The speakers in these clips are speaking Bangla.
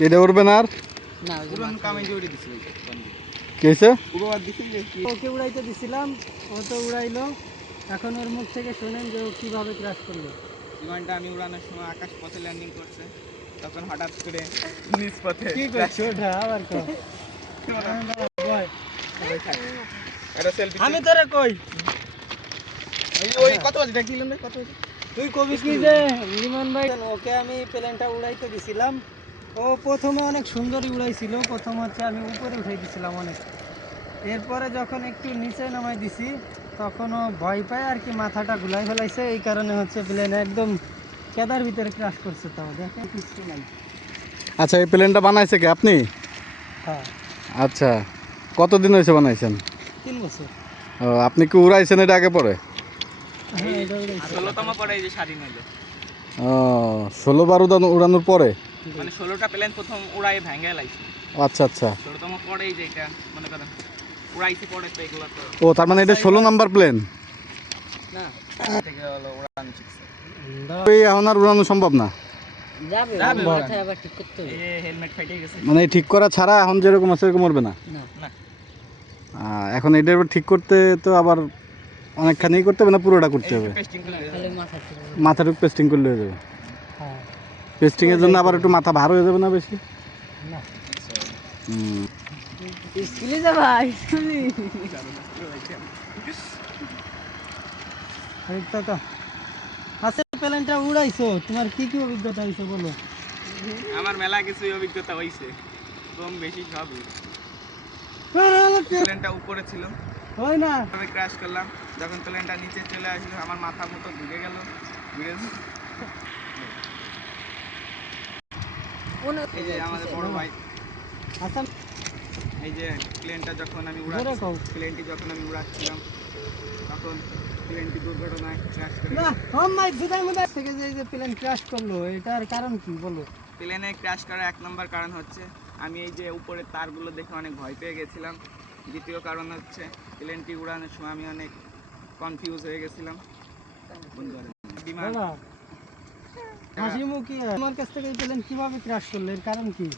কেটে উড়বে না আর? না পুরান কামে জড়ি দিছি ওই কেছে উড়াবার দিছি যে ওকে উড়াইতে দিছিলাম, ও তো উড়াইলো। এখন ওর মুখ থেকে শুনেন যে ও কিভাবে ক্র্যাশ করলো। বিমানটা আমি উড়ানোর সময় আকাশ পথে ল্যান্ডিং করছে, তখন হঠাৎ করে নিচ পথে কি করছো ওটা আবার কো? বয় এটা সেলফি আমি তোরে কই, ওই কত বাজে দেখছিলাম রে কত বাজে তুই কবি কি যে লিমন ভাই, ওকে আমি প্লেনটা উড়াইতে দিছিলাম। ও প্রথমে অনেক সুন্দরই উড়াইছিল, প্রথম হচ্ছে আমি উপরে উঠাই দিছিলাম অনেক। এরপরে যখন একটু নিচে নামাই দিছি তখন ও ভয় পায় আর কি, মাথাটা ঘুলাই ফেলাইছে। এই কারণে হচ্ছে প্লেন একদম কেদার ভিতরে ক্রাশ করছে। তাও দেখেন কিছু নাই। আচ্ছা, এই প্লেনটা বানাইছে কে, আপনি? হ্যাঁ, আচ্ছা, কতদিন হয়েছে বানাইছেন? 3 বছর। ও, আপনি কি উড়াইছেন এটা আগে পরে? হ্যাঁ, এটা উড়াইছি। 16তম পরে এই যে স্বাধীন হইলো, ও, 16বার উড়ানোর পরে? মানে 16টা প্লেন প্রথম উড়াই ভেঙে লাইছি। আচ্ছা আচ্ছা। 16তম পরেই যে এটা মনে করেন উড়াইছে পরে, তো এগুলো তো ও, তার মানে এটা 16 নাম্বার প্লেন। না থেকে হলো উড়ানো শিখছে। এই এখন আর উড়ানো সম্ভব না, যাবে যাবে, মাথায় আবার ঠিক করতে হবে। এই যে হেলমেট ফাইটে গেছে মানে এই ঠিক করা ছাড়া এখন যেরকম আছে এরকম উড়বে না। না না, এখন এটা এবার ঠিক করতে তো আবার অনেকখানি করতে হবে না, পুরোটা করতে হবে? পেস্টিং করে খালি মাথা ঠিক হবে। মাথাটুকু পেস্টিং করলে হয়ে যাবে। হ্যাঁ, পেস্টিং এর জন্য আবার একটু মাথা ভার হয়ে যাবে না বেশি? না হুম। স্কুলে যাবা স্কুলে তো আচ্ছা, প্লেনটা উড়াইছো, তোমার কি কি অভিজ্ঞতা হইছে বলো? আমার মেলা কিছু অভিজ্ঞতা হইছে, কম বেশি সবই। প্লেনটা উপরে ছিল, হয় না, আমি ক্র্যাশ করলাম। যখন প্লেনটা নিচে চলে আসলো আমার মাথা মতো ঘুরে গেল, ঘুরে এই যে আমাদের বড় ভাই, আচ্ছা এই যে প্লেনটা যখন আমি জোরে কও। প্লেনটি যখন আমি উড়াচ্ছিলাম তখন প্লেনটি দুর্ঘটনায় ক্র্যাশ করে না মাই দুদাই মুদাই থেকে যে প্লেন ক্র্যাশ করলো, এটার কারণ কি বলো? প্লেনে ক্র্যাশ করার 1 নম্বর কারণ হচ্ছে আমি এই যে উপরের তারগুলো দেখে অনেক ভয় পেয়ে গেছিলাম। দ্বিতীয় কারণ হচ্ছে প্লেনটি উড়ানোর সময় আমি অনেক কনফিউজ হয়ে গেছিলাম। বিমান দাদা হাসি মুখে আমার কাছ থেকে প্লেন কিভাবে ক্র্যাশ করলো, এর কারণ কি?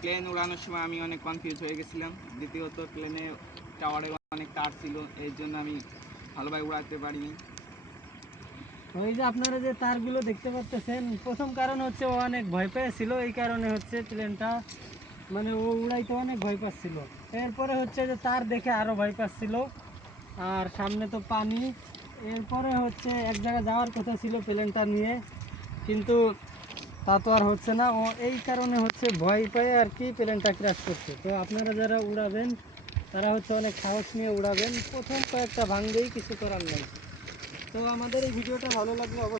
প্লেন উড়ানোর সময় আমি অনেক কনফিউজ হয়ে গেছিলাম। দ্বিতীয়ত প্লেনে টাওয়ারে অনেক তার ছিল, এই জন্য আমি ভালোভাবে উড়াতে পারিনি। ওই যে আপনারা যে তারগুলো দেখতে পাচ্ছেন, প্রথম কারণ হচ্ছে ও অনেক ভয় পেয়েছিল, এই কারণে হচ্ছে প্লেনটা মানে ও উড়াইতে অনেক ভয় পাচ্ছিল। এরপরে হচ্ছে যে তার দেখে আরো ভয় পাচ্ছিল, আর সামনে তো পানি। এরপরে হচ্ছে এক জায়গায় যাওয়ার কথা ছিল প্লেনটা নিয়ে, কিন্তু তা তো আর হচ্ছে না। ও এই কারণে হচ্ছে ভয় পেয়ে আর কি প্লেনটা ক্র্যাশ করছে। তো আপনারা যারা উড়াবেন তারা হচ্ছে অনেক সাহস নিয়ে উড়াবেন, প্রথম কয়েকটা ভাঙবেই, কিছু করার নাই। তো আমাদের এই ভিডিওটা ভালো লাগলে অবশ্যই